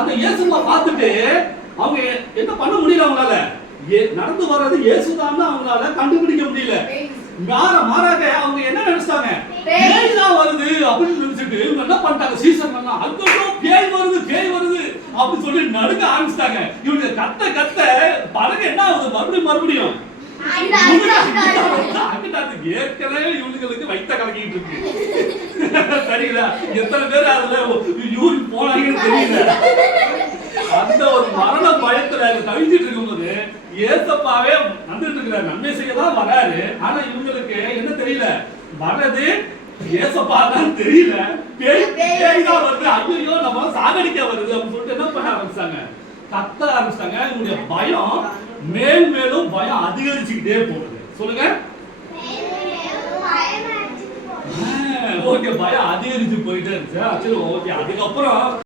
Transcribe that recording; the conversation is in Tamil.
அந்த இயேசுவை பார்த்துட்டு அவங்க என்ன பண்ண முடியல, அவங்களால நடந்து வர்றது இயேசுதான் அவங்களால கண்டுபிடிக்க முடியல. மாறாக அவங்க என்ன நினைச்சாங்க, பேய் தான் வருது அப்படின்னு நினைச்சிட்டு இவங்க என்ன பண்ணிட்டாங்க, சீசன் அதுக்கோ பேய் வருது பேய் வருது அப்படின்னு சொல்லி நடுக்க ஆரம்பிச்சிட்டாங்க. இவங்க கத்த கத்த படகு என்ன ஆகுது, மறுபடியும் ஏற்கனவே இவங்களுக்கு வைத்த கலக்கிட்டு இருக்கு. தெரியல எத்தனை பேர் அதுல யூரின் போனாங்கன்னு தெரியல. அந்த ஒரு மரண பயத்துல தவிச்சிட்டு இருக்கும்போது ஏசப்பாவே வந்துட்டு இருக்கிறார், நன்மை செய்யதான் வராரு. ஆனா இவங்களுக்கு என்ன தெரியல, வர்றது ஏசப்பா தான் தெரியல, பேய் தான் வருது, ஐயோ நம்ம சாகடிக்க வருது அப்படின்னு சொல்லிட்டு என்ன பண்ண ஆரம்பிச்சாங்க, கத்த ஆரம்பிச்சாங்க. இவங்களுடைய பயம் மேல் மேலும் பயம் அதிகரிச்சுக்கிட்டே போகுது. சொல்லுங்க. ஓகே, பயம் அதிகரிச்சு போயிட்டே இருந்துச்சு. சரி, ஓகே. அதுக்கப்புறம்